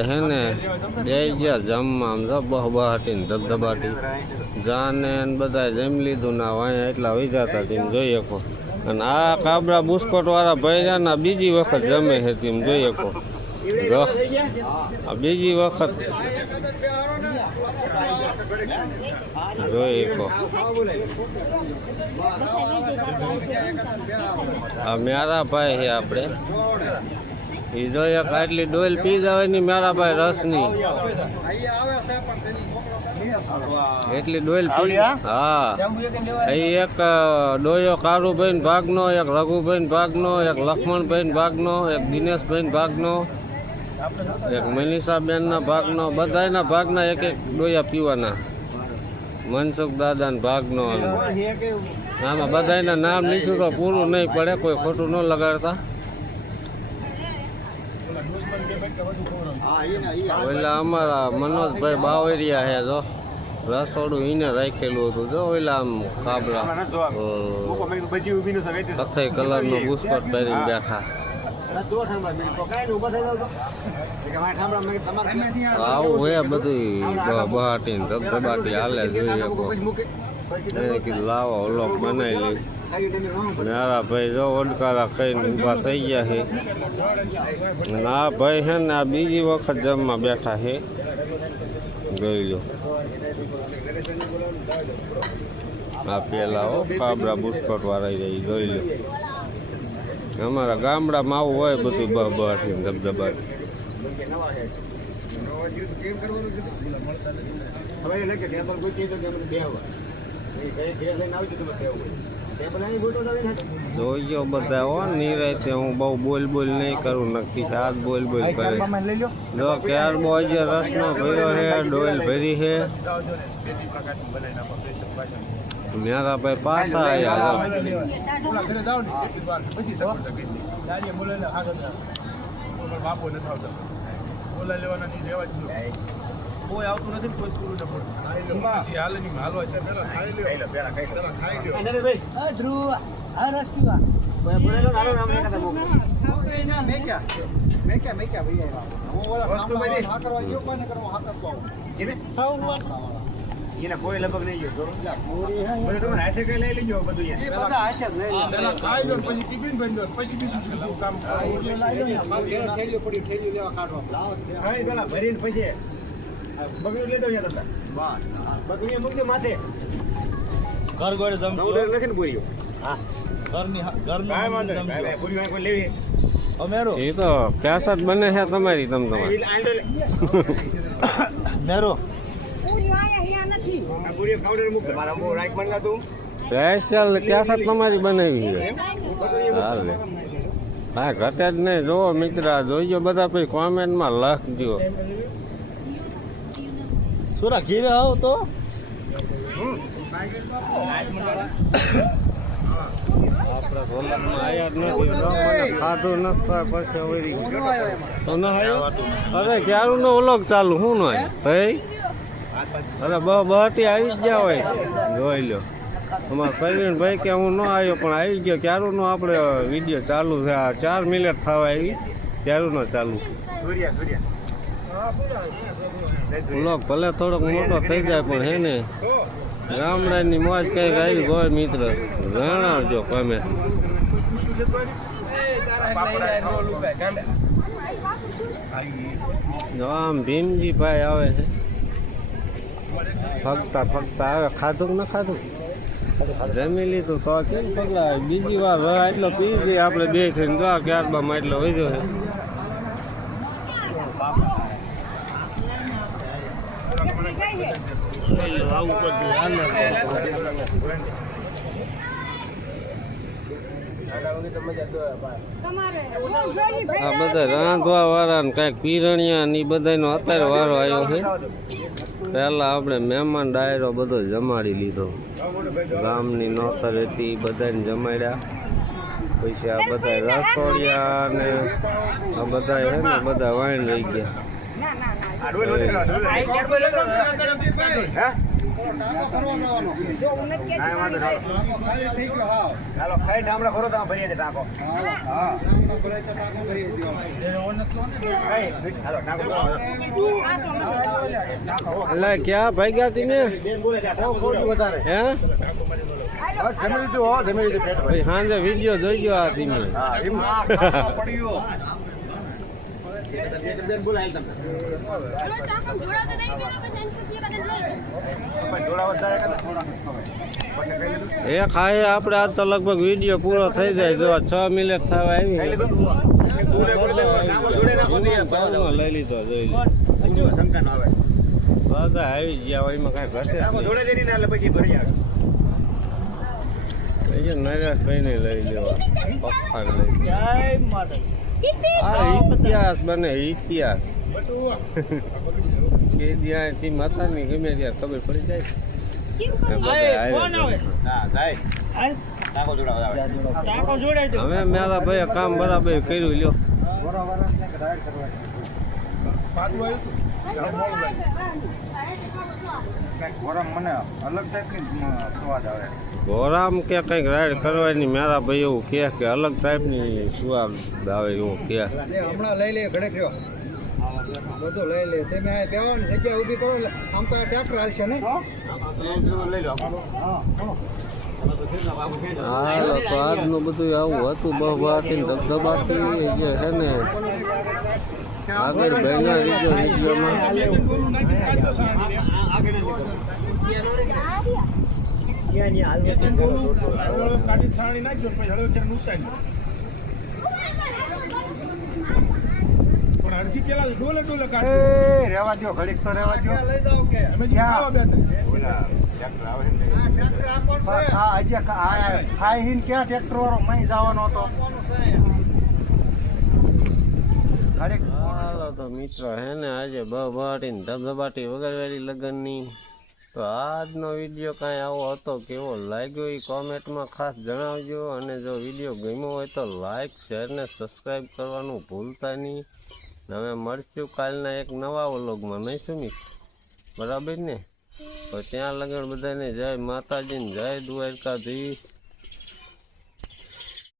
બધા હે ને બે ગયા જમવા આમ બહાટી ને ધબધબાટી જાને બધા જમી લીધું ના વાયા એટલા વહી જતા તેમ જોઈ શકો. અને આ કાબરા બુસ્કોટ વાળા ભાઈ બીજી વખત જમે છે તેમ જોઈ શકો. બીજી વખત જોઈ શકો. આ મેરા ભાઈ છે આપણે એ જોઈ આટલી ડોલ પી જવાની મેરા ભાઈ રસની એટલી ડોલ પી. હા એક ડોયો કારુભાઈ ભાગનો, એક રઘુભાઈ ભાગનો, એક લક્ષ્મણભાઈ ભાગનો, એક દિનેશભાઈ ભાગનો, એક મનીષાબેન ના ભાગનો, બધાના ભાગના એક એક ડોયા પીવાના. મનસુખ દાદા ભાગનો આમાં બધાના નામ લીધું તો પૂરું નહીં પડે, કોઈ ખોટું ન લગાડતા. ઓલા અમારા મનોજભાઈ બાવરિયા છે જો રસોડું એને રાખેલું હતું જો ઓલા આમ કાબરા કથ્થઈ કલરનો બુસ્કોટ પહેરીને બેઠા. આવું હે બધું બહાટી ને ધબધબાટી હાલે જોઈએ. કીધું લાવો ઓલોક બનાવી લઈ. મારા ભાઈ જો ઓડકારા ખાઈને ઊભા થઈ ગયા છે. અને આ ભાઈ છે ને આ બીજી વખત જમવા બેઠા છે જોઈ લો. આ પેલા કાબરા બુસ્કોટ વાળા રહી જોઈ લો. અમારા ગામડામાં આવું હોય બધું બહાટી ધબધબાટી. જોઈજો બધા હો નિરાતે. હું બહુ બોલ નહીં કરું, નક્કી હાથ બોલ કરે. જો ક્યારબો આજે રસનો ભર્યો છે, ડોલ ભરી છે. મેરા ભાઈ પાછા આવ્યા. કોઈ આવતું નથી, કોઈ પૂરું ન પડે. હાલ નહીં હાલો એને કોઈ લગભગ નહીં ગયો હાથે કઈ લઈ લેજો બધું પછી ટિફિન બની પછી બીજું કામ પેલા ભરીને પછી બગડ્યું લેતો બગડી મૂકજો માથે. ઘર ગોળે નથી ને પૂરી. હા ઘરની લેવી એ તો પ્યાસત બને છે તમારી. મેરો સ્પેશિયલ ક્યાસત તમારી બનાવી છે. હાલે હા ઘટે જ નહીં. જોવો મિત્ર જોઈજો બધા પછી કોમેન્ટમાં લખજો. સુરા ઘીરે આવો તો આપણા ભોલામાં આયા જ નથી. મને ખાધું નથી પછી વળી તો ન આવ્યો. અરે ક્યારું નો ઓલોક ચાલુ શું ન ભાઈ. અરે બહટી આવી જ ગયા હોય જોઈ લો. અમારા પ્રવીણ ભાઈ કે હું ન આવ્યો પણ આવી ગયો. ક્યારું નો આપણે વિડીયો ચાલુ છે. 4 મિનિટ થવા આવી ક્યારું નો ચાલુ. બ્લોગ ભલે થોડોક મોટો થઈ જાય પણ હે ને ગામડાની મોજ કંઈક આવી હોય મિત્ર જણાવજો કોમેન્ટ. આમ ભીમજી ભાઈ આવે છે ફગતા આવે. ખાધું ન ખાધું જમી લીધું તો કેમ પગલા બીજી વાર એટલો પી ગઈ આપણે બે ખાઈને જો ક્યારબામાં એટલો વધ્યો છે. આ બધા રાંધવા વાળા ને કઈક પીરણિયા ની બધાનો અત્યારે વારો આવ્યો છે. પેલા આપણે મહેમાન ડાયરો બધો જમાડી લીધો. ગામની નોતર હતી બધાને જમાડ્યા. પછી આ બધા રસોડિયા ને આ બધા હે ને બધા વાઈન રહી ગયા. ચાલો ખાઈ ઠામડા ભરો તો ભરીએ ટાંકો. એટલે ક્યાં ભાગ્યા તમે હે ભાઈ સાંજે વિડીયો જોઈ ગયો આ તમે એ ખાય આપણે આજ તો લગભગ વિડીયો પૂરો થઈ જાય જો 6 મિનિટ થવા આવી લઈ લીધો જોઈ બધા આવી ગયા એમાં કઈ ઘટે નરેશભાઈ ને લઈ લેવા પપ્પા લઈ ઇતિહાસ બને ઇતિહાસ કે જ્યાંથી માતાની ગમે ત્યાં ખબર પડી જાય હવે મારા ભાઈ કામ બરાબર કર્યું લ્યો ગોરામ કે કંઈક રાઈડ કરવાની મારા ભાઈ એવું કે અલગ ટાઈપની સ્વાદ આવે એવું કે હમણાં લઈ લે ઘડે કર્યો બધું લઈ લે તમે આ બેવાની જગ્યા ઊભી કરો એટલે આમ તો ટ્રેક્ટર હાલશે ને હાલો તો આજનું બધું આવું હતું બહબાટી ધબધબાટી જે છે ને આગળ બહેના રીજો વિડીયોમાં અડધી પેલા ડોલે રેવા દો ઘડીક તો રેવા દો લઈ જાવ કે ક્યાં ટ્રેક્ટર વાળો મહી જવાનો હતો હાલો તો મિત્રો હે ને આજે બહબાટી ધબધબાટી વગાડવાની લગ્નની તો આજનો વિડીયો કાંઈ આવો હતો કેવો લાગ્યો એ કોમેન્ટમાં ખાસ જણાવજો અને જો વિડીયો ગમ્યો હોય તો લાઈક શેર ને સબસ્ક્રાઈબ કરવાનું ભૂલતા નહીં. હવે મળશું કાલના એક નવા વ્લોગમાં નહીં સુમિત બરાબર ને તો ત્યાં લગન બધાને જય માતાજી ને જય દ્વારકાધીશ.